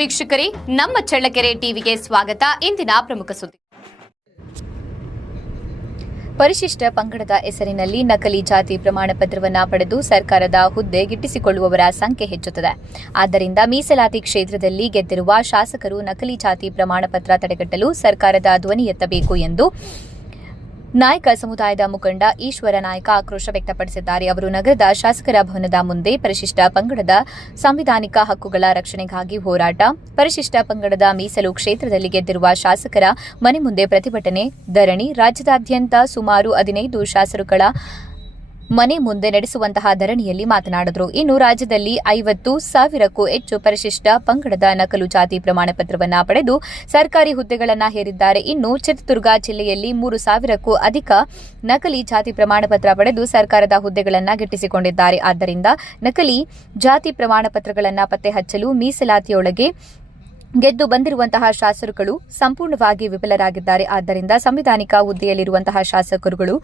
ವೀಕ್ಷಕರೇ, ನಮ್ಮ ಚಳ್ಳಕೆರೆ ಟಿವಿಗೆ ಸ್ವಾಗತ. ಇಂದಿನ ಪ್ರಮುಖ ಸುದ್ದಿ. ಪರಿಶಿಷ್ಟ ಪಂಗಡದ ಹೆಸರಿನಲ್ಲಿ ನಕಲಿ ಜಾತಿ ಪ್ರಮಾಣ ಪತ್ರವನ್ನು ಪಡೆದು ಸರ್ಕಾರದ ಹುದ್ದೆ ಗಿಟ್ಟಿಸಿಕೊಳ್ಳುವವರ ಸಂಖ್ಯೆ ಹೆಚ್ಚುತ್ತದೆ. ಆದ್ದರಿಂದ ಮೀಸಲಾತಿ ಕ್ಷೇತ್ರದಲ್ಲಿ ಗೆದ್ದಿರುವ ಶಾಸಕರು ನಕಲಿ ಜಾತಿ ಪ್ರಮಾಣ ಪತ್ರ ತಡೆಗಟ್ಟಲು ಸರ್ಕಾರದ ಧ್ವನಿ ಎತ್ತಬೇಕು ಎಂದು ನಾಯಕ ಸಮುದಾಯದ ಮುಖಂಡ ಈಶ್ವರ ನಾಯಕ ಆಕ್ರೋಶ ವ್ಯಕ್ತಪಡಿಸಿದ್ದಾರೆ. ಅವರು ನಗರದ ಶಾಸಕರ ಭವನದ ಮುಂದೆ ಪರಿಶಿಷ್ಟ ಪಂಗಡದ ಸಾಂವಿಧಾನಿಕ ಹಕ್ಕುಗಳ ರಕ್ಷಣೆಗಾಗಿ ಹೋರಾಟ, ಪರಿಶಿಷ್ಟ ಪಂಗಡದ ಮೀಸಲು ಕ್ಷೇತ್ರದಲ್ಲಿ ಗೆದ್ದಿರುವ ಶಾಸಕರ ಮನೆ ಮುಂದೆ ಪ್ರತಿಭಟನೆ, ಧರಣಿ, ರಾಜ್ಯದಾದ್ಯಂತ ಸುಮಾರು 15 ಶಾಸಕರುಗಳ ಮನೆ ಮುಂದೆ ನಡೆಸುವಂತಹ ಧರಣಿಯಲ್ಲಿ ಮಾತನಾಡಿದರು. ಇನ್ನು ರಾಜ್ಯದಲ್ಲಿ 50,000ಕ್ಕೂ ಹೆಚ್ಚು ಪರಿಶಿಷ್ಟ ಪಂಗಡದ ನಕಲು ಜಾತಿ ಪ್ರಮಾಣ ಪತ್ರವನ್ನು ಪಡೆದು ಸರ್ಕಾರಿ ಹುದ್ದೆಗಳನ್ನು ಹೇರಿದ್ದಾರೆ. ಇನ್ನು ಚಿತ್ರದುರ್ಗ ಜಿಲ್ಲೆಯಲ್ಲಿ 3,000ಕ್ಕೂ ಅಧಿಕ ನಕಲಿ ಜಾತಿ ಪ್ರಮಾಣ ಪತ್ರ ಪಡೆದು ಸರ್ಕಾರದ ಹುದ್ದೆಗಳನ್ನು ಗಿಟ್ಟಿಸಿಕೊಂಡಿದ್ದಾರೆ. ಆದ್ದರಿಂದ ನಕಲಿ ಜಾತಿ ಪ್ರಮಾಣ ಪತ್ರಗಳನ್ನು ಪತ್ತೆ ಹಚ್ಚಲು ಮೀಸಲಾತಿಯೊಳಗೆ ಗೆದ್ದು ಬಂದಿರುವಂತಹ ಶಾಸಕರು ಸಂಪೂರ್ಣವಾಗಿ ವಿಫಲರಾಗಿದ್ದಾರೆ. ಆದ್ದರಿಂದ ಸಂವಿಧಾನಿಕ ಹುದ್ದೆಯಲ್ಲಿರುವಂತಹ ಶಾಸಕರುಗಳು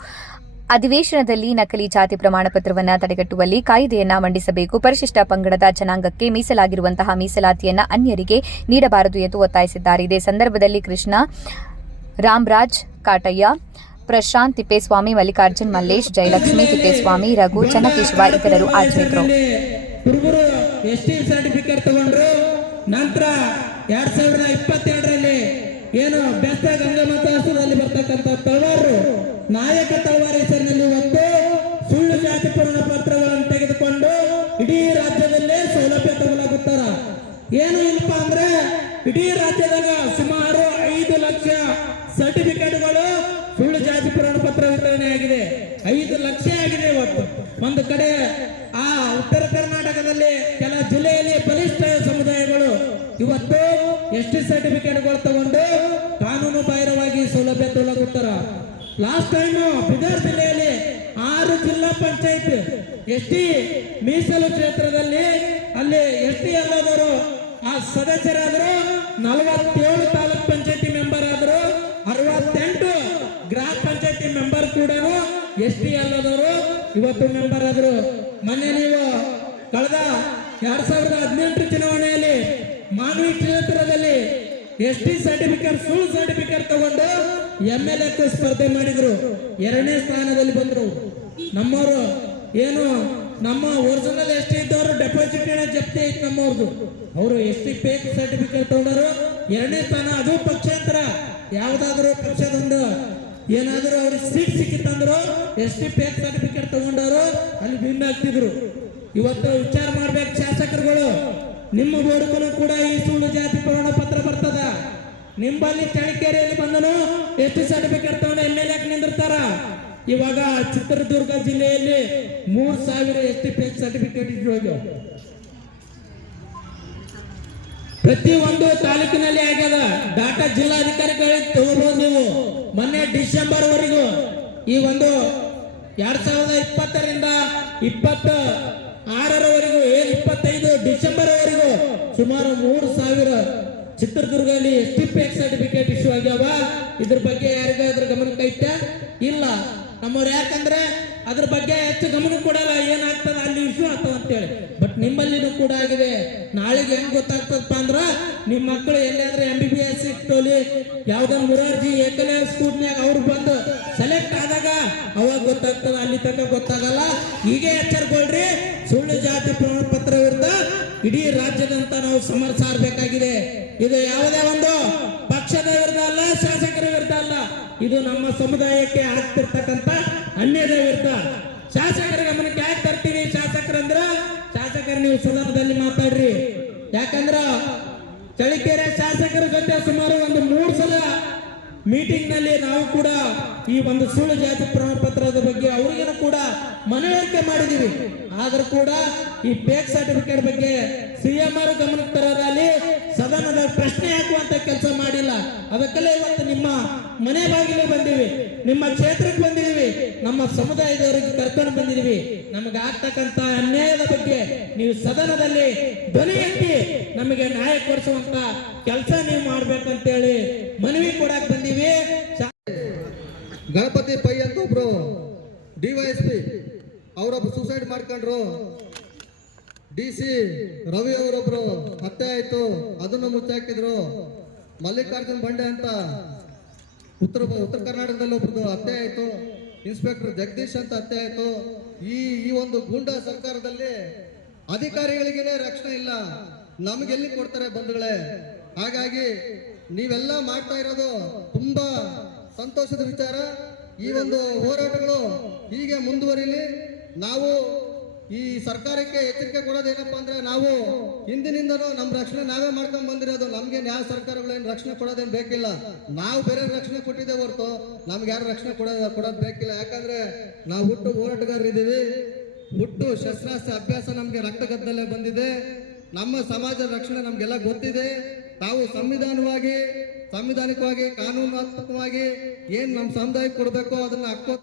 ಅಧಿವೇಶನದಲ್ಲಿ ನಕಲಿ ಜಾತಿ ಪ್ರಮಾಣ ಪತ್ರವನ್ನು ತಡೆಗಟ್ಟುವಲ್ಲಿ ಕಾಯ್ದೆಯನ್ನ ಮಂಡಿಸಬೇಕು. ಪರಿಶಿಷ್ಟ ಪಂಗಡದ ಜನಾಂಗಕ್ಕೆ ಮೀಸಲಾಗಿರುವಂತಹ ಮೀಸಲಾತಿಯನ್ನ ಅನ್ಯರಿಗೆ ನೀಡಬಾರದು ಎಂದು ಒತ್ತಾಯಿಸಿದ್ದಾರೆ. ಇದೇ ಸಂದರ್ಭದಲ್ಲಿ ಕೃಷ್ಣ, ರಾಮರಾಜ್ ಕಾಟಯ್ಯ, ಪ್ರಶಾಂತ್ ತಿಪ್ಪೇಸ್ವಾಮಿ, ಮಲ್ಲಿಕಾರ್ಜುನ್, ಮಲ್ಲೇಶ್, ಜಯಲಕ್ಷ್ಮಿ ತಿಪ್ಪೇಸ್ವಾಮಿ, ರಘು, ಚನ್ನಕೇಶವ ಇತರರು ಹಾಜರಿದ್ದರು. ನಂತರ 2022ರಲ್ಲಿ ಏನು ಬೆಸ್ತ ಗಂಗಮತದಲ್ಲಿ ಬರ್ತಕ್ಕಂಥ ತಳವಾರು ನಾಯಕ ತಳವಾರ ಹೆಸರಿನಲ್ಲಿ ಇವತ್ತು ಸುಳ್ಳು ಜಾತಿ ಪ್ರಮಾಣ ಪತ್ರಗಳನ್ನು ತೆಗೆದುಕೊಂಡು ಇಡೀ ರಾಜ್ಯದಲ್ಲೇ ಸೌಲಭ್ಯ ತಗೊಳ್ಳಾಗುತ್ತಾರ. ಏನು ಇಲ್ಲಪ್ಪ ಅಂದ್ರೆ ಇಡೀ ರಾಜ್ಯದಾಗ ಸುಮಾರು 5 ಲಕ್ಷ ಸರ್ಟಿಫಿಕೇಟ್ಗಳು ಸುಳ್ಳು ಜಾತಿ ಪ್ರಮಾಣ ಪತ್ರ ವಿತರಣೆ ಆಗಿದೆ. 5 ಲಕ್ಷ ಆಗಿದೆ. ಇವತ್ತು ಒಂದು ಕಡೆ ಆ ಉತ್ತರ ಕರ್ನಾಟಕದಲ್ಲಿ ಕೆಲ ಜಿಲ್ಲೆಯಲ್ಲಿ ಬಲಿಷ್ಠ ಸಮುದಾಯಗಳು ಇವತ್ತು ಎಸ್ಟಿ ಸರ್ಟಿಫಿಕೇಟ್ಗಳು ತಗೊಂಡು ಕಾನೂನು ಬಾಹಿರವಾಗಿ ಸೌಲಭ್ಯ ತಗೊಳ್ಳಾಗುತ್ತಾರ. ಲಾಸ್ಟ್ ಟೈಮ್ ಬೀದರ್ ಜಿಲ್ಲೆಯಲ್ಲಿ 6 ಜಿಲ್ಲಾ ಪಂಚಾಯತ್ ಎಸ್ಟಿ ಮೀಸಲು ಕ್ಷೇತ್ರದಲ್ಲಿ ಅಲ್ಲಿ ಎಸ್ಟಿ ಅಲ್ಲದವರು ಆ ಸದಸ್ಯರಾದ್ರು, 47 ತಾಲೂಕ್ ಪಂಚಾಯತಿ ಮೆಂಬರ್ ಆದ್ರು, 68 ಗ್ರಾಮ ಪಂಚಾಯತಿ ಮೆಂಬರ್ ಕೂಡ ಎಸ್ಟಿ ಅಲ್ಲದವರು ಇವತ್ತು ಮೆಂಬರ್ ಆದ್ರು. ಮೊನ್ನೆ ನೀವು ಕಳೆದ 2018 ಚುನಾವಣೆಯಲ್ಲಿ ಮಾನವಿ ಕ್ಷೇತ್ರದಲ್ಲಿ ಎಸ್ಟಿ ಸರ್ಟಿಫಿಕೇಟ್ ಸುಳ್ಳು ಸರ್ಟಿಫಿಕೇಟ್ ತಗೊಂಡು MLA ಸ್ಪರ್ಧೆ ಮಾಡಿದ್ರು. 2ನೇ ಸ್ಥಾನದಲ್ಲಿ ಬಂದ್ರು. ನಮ್ಮವರು ಏನು ನಮ್ಮ ಒರಿಜಿನಲ್ ಎಸ್ಟಿ ಇದ್ದವರು ಡೆಪಾಸಿಟ್ ಜಪ್ತಿ ಐತಿ ನಮ್ಮವ್ರದ್ದು. ಅವರು ಎಸ್ಟಿ ಫೇಕ್ ಸರ್ಟಿಫಿಕೇಟ್ ತಗೊಂಡರು 2ನೇ ಸ್ಥಾನ. ಅದು ಪಕ್ಷಾಂತರ ಯಾವ್ದಾದ್ರು ಪಕ್ಷದೊಂದು ಏನಾದ್ರು ಅವ್ರಿಗೆ ಸೀಟ್ ಸಿಕ್ಕಿತ್ತಂದ್ರು ಎಸ್ಟಿ ಫೇಕ್ ಸರ್ಟಿಫಿಕೇಟ್ ತಗೊಂಡವರು ಅಲ್ಲಿ ಭಿನ್ನ ಆಗ್ತಿದ್ರು. ಇವತ್ತು ವಿಚಾರ ಮಾಡ್ಬೇಕು ಶಾಸಕರುಗಳು, ನಿಮ್ಮ ಬೋರ್ಡ್ಗೂ ಕೂಡ ಈ ಸುಳ್ಳು ಜಾತಿ ಪ್ರಮಾಣ ಪತ್ರ ಬರ್ತದ. ನಿಂಬಲ್ಲಿ ಚಳ್ಳಕೆರೆಯಲ್ಲಿ ಬಂದನು ಎಷ್ಟು ಸರ್ಟಿಫಿಕೇಟ್ ತಗೊಂಡು MLA ನಿಂದಿರ್ತಾರ. ಇವಾಗ ಚಿತ್ರದುರ್ಗ ಜಿಲ್ಲೆಯಲ್ಲಿ 3,000 ಎಸ್ಟಿ ಫೇಕ್ ಸರ್ಟಿಫಿಕೇಟ್ ಇಟ್ಟು ಪ್ರತಿ ಒಂದು ತಾಲೂಕಿನಲ್ಲಿ ಆಗ್ಯದ. ಡಾಟಾ ಜಿಲ್ಲಾಧಿಕಾರಿಗಳಿಗೆ ತಗೋಬಹುದು ನೀವು. ಮೊನ್ನೆ ಡಿಸೆಂಬರ್ ವರೆಗೂ ಈ ಒಂದು 2020ರಿಂದ 26ರವರೆಗೂ 25 ಡಿಸೆಂಬರ್ ವರೆಗೂ ಸುಮಾರು 3,000 ಚಿತ್ರದುರ್ಗದಲ್ಲಿ ಎಸ್ಟಿ ಫೇಕ್ ಸರ್ಟಿಫಿಕೇಟ್ ಇಶ್ಯೂ ಆಗ್ಯಾವ. ಇದ್ರ ಬಗ್ಗೆ ಯಾರಿಗಾದ್ರೂ ಗಮನಕ್ಕೆ ಐತಾ? ಇಲ್ಲ. ನಮ್ಮವ್ರು ಯಾಕಂದ್ರೆ ಅದ್ರ ಬಗ್ಗೆ ಹೆಚ್ಚು ಗಮನ ಕೊಡಲ್ಲ. ಏನಾಗ್ತದ ಅಲ್ಲಿ ಇಶ್ಯೂ ಆಗ್ತದ ಅಂತೇಳಿ. ಬಟ್ ನಿಮ್ಮಲ್ಲಿನೂ ಕೂಡ ಆಗಿದೆ. ನಾಳೆಗೆ ಹೆಂಗ್ ಗೊತ್ತಾಗ್ತದಪ್ಪ ಅಂದ್ರ ನಿಮ್ ಮಕ್ಕಳು ಎಲ್ಲಾದ್ರೂ MBBS ಸಿಕ್ತೋಲಿ ಯಾವ್ದೊಂದು ಮುರಾರ್ಜಿ ಏಕಲವ್ಯ ಸ್ಕೂಲ್ನ್ಯಾಗ ಅವ್ರು ಬಂದು ಸೆಲೆಕ್ಟ್ ಆದಾಗ ಅವಾಗ ಗೊತ್ತಾಗ್ತದ. ಅಲ್ಲಿ ತನಕ ಗೊತ್ತಾಗಲ್ಲ. ಹೀಗೆ ಎಚ್ಚರಗೊಳ್ರಿ. ಸುಳ್ಳು ಜಾತಿ ಪ್ರಮಾಣ ಪತ್ರ ವಿರುದ್ಧ ಇಡೀ ರಾಜ್ಯದಂತ ನಾವು ಸಮರ ಸಾರಬೇಕಾಗಿದೆ. ಇದು ಯಾವುದೇ ಒಂದು ಪಕ್ಷದ ವಿರುದ್ಧ ಅಲ್ಲ, ಶಾಸಕರ ವಿರುದ್ಧ ಅಲ್ಲ. ಇದು ನಮ್ಮ ಸಮುದಾಯಕ್ಕೆ ಆಗ್ತಿರ್ತಕ್ಕಂಥ ಅನ್ಯದ ವಿರುದ್ಧ. ಶಾಸಕರ ಗಮನಕ್ಕೆ ಯಾಕೆ ತರ್ತೀವಿ? ಶಾಸಕರಂದ್ರ ಶಾಸಕರು ನೀವು ಸದನದಲ್ಲಿ ಮಾತಾಡ್ರಿ. ಯಾಕಂದ್ರ ಚಳ್ಳಕೆರೆ ಶಾಸಕರ ಜೊತೆ ಸುಮಾರು ಒಂದು 3 ಸಲ ಮೀಟಿಂಗ್ ನಲ್ಲಿ ನಾವು ಕೂಡ ಈ ಒಂದು ಸುಳ್ಳು ಜಾತಿ ಪ್ರಮಾಣ ಪತ್ರದ ಬಗ್ಗೆ ಅವರಿಗೂ ಕೂಡ ಮನವರಿಕೆ ಮಾಡಿದೀವಿ. ಆದ್ರೂ ಕೂಡ ಈ ಫೇಕ್ ಸರ್ಟಿಫಿಕೇಟ್ ಬಗ್ಗೆ CM ಗಮನಕ್ಕೆ ತರೋದಲ್ಲಿ ಸದನದ ಪ್ರಶ್ನೆ ಹಾಕುವಂತ ಕೆಲಸ ಮಾಡಿಲ್ಲ. ಅದಕ್ಕೆಲ್ಲ ಇವತ್ತು ನಿಮ್ಮ ಮನೆ ಬಾಗಿಲು ಬಂದಿವಿ, ನಿಮ್ಮ ಕ್ಷೇತ್ರಕ್ಕೆ ಬಂದಿದೀವಿ, ನಮ್ಮ ಸಮುದಾಯದವರಿಗೆ ಕರ್ಕೊಂಡು ಬಂದಿದೀವಿ. ನಮಗೆ ಆಗ್ತಕ್ಕಂತ ಅನ್ಯಾಯದ ಬಗ್ಗೆ ನೀವು ಸದನದಲ್ಲಿ ಧ್ವನಿ ಎತ್ತಿ ನಮಗೆ ನ್ಯಾಯ ಕೊಡಿಸುವಂತ ಕೆಲಸ ನೀವು ಮಾಡ್ಬೇಕಂತೇಳಿ ಮನವಿ ಕೊಡಕ್ ಬಂದೀವಿ. ಗಣಪತಿ ಪೈ ಅಂತ ಒಬ್ರು DYSP ಅವರೊಬ್ಬ ಸೂಸೈಡ್ ಮಾಡ್ಕೊಂಡ್ರು. DC ರವಿ ಅವರೊಬ್ರು ಹತ್ಯೆ ಆಯ್ತು, ಅದನ್ನು ಮುಚ್ಚಾಕಿದ್ರು. ಮಲ್ಲಿಕಾರ್ಜುನ್ ಬಂಡೆ ಅಂತ ಉತ್ತರ ಕರ್ನಾಟಕದಲ್ಲಿ ಒಬ್ರದ್ದು ಹತ್ಯೆ ಆಯ್ತು. ಇನ್ಸ್ಪೆಕ್ಟರ್ ಜಗದೀಶ್ ಅಂತ ಹತ್ಯೆ ಆಯ್ತು. ಈ ಒಂದು ಗೂಂಡಾ ಸರ್ಕಾರದಲ್ಲಿ ಅಧಿಕಾರಿಗಳಿಗೇನೆ ರಕ್ಷಣೆ ಇಲ್ಲ, ನಮಗೆಲ್ಲಿ ಕೊಡ್ತಾರೆ ಬಂಧುಗಳೇ? ಹಾಗಾಗಿ ನೀವೆಲ್ಲ ಮಾಡ್ತಾ ಇರೋದು ತುಂಬಾ ಸಂತೋಷದ ವಿಚಾರ. ಈ ಒಂದು ಹೋರಾಟಗಳು ಹೀಗೆ ಮುಂದುವರಿಲಿ. ನಾವು ಈ ಸರ್ಕಾರಕ್ಕೆ ಎಚ್ಚರಿಕೆ ಕೊಡೋದೇನಪ್ಪ ಅಂದ್ರೆ, ನಾವು ಹಿಂದಿನಿಂದನೂ ನಮ್ಮ ರಕ್ಷಣೆ ನಾವೇ ಮಾಡ್ಕೊಂಡ್ ಬಂದಿರೋದು. ನಮ್ಗೆ ಯಾವ ಸರ್ಕಾರಗಳೇನು ರಕ್ಷಣೆ ಕೊಡೋದೇನು ಬೇಕಿಲ್ಲ. ನಾವು ಬೇರೆ ರಕ್ಷಣೆ ಕೊಟ್ಟಿದ್ದೆ ಹೊರತು ನಮ್ಗೆ ಯಾರು ರಕ್ಷಣೆ ಕೊಡೋದು ಬೇಕಿಲ್ಲ. ಯಾಕಂದ್ರೆ ನಾವು ಹುಟ್ಟು ಹೋರಾಟಗಾರರಿದ್ದೀವಿ. ಹುಟ್ಟು ಶಸ್ತ್ರಾಸ್ತ್ರ ಅಭ್ಯಾಸ ನಮ್ಗೆ ರಕ್ತಗದ್ದಲ್ಲೇ ಬಂದಿದೆ. ನಮ್ಮ ಸಮಾಜದ ರಕ್ಷಣೆ ನಮ್ಗೆಲ್ಲ ಗೊತ್ತಿದೆ. ತಾವು ಸಂವಿಧಾನಿಕವಾಗಿ ಕಾನೂನಾತ್ಮಕವಾಗಿ ಏನ್ ನಮ್ಮ ಸಮುದಾಯಕ್ಕೆ ಕೊಡಬೇಕೋ ಅದನ್ನ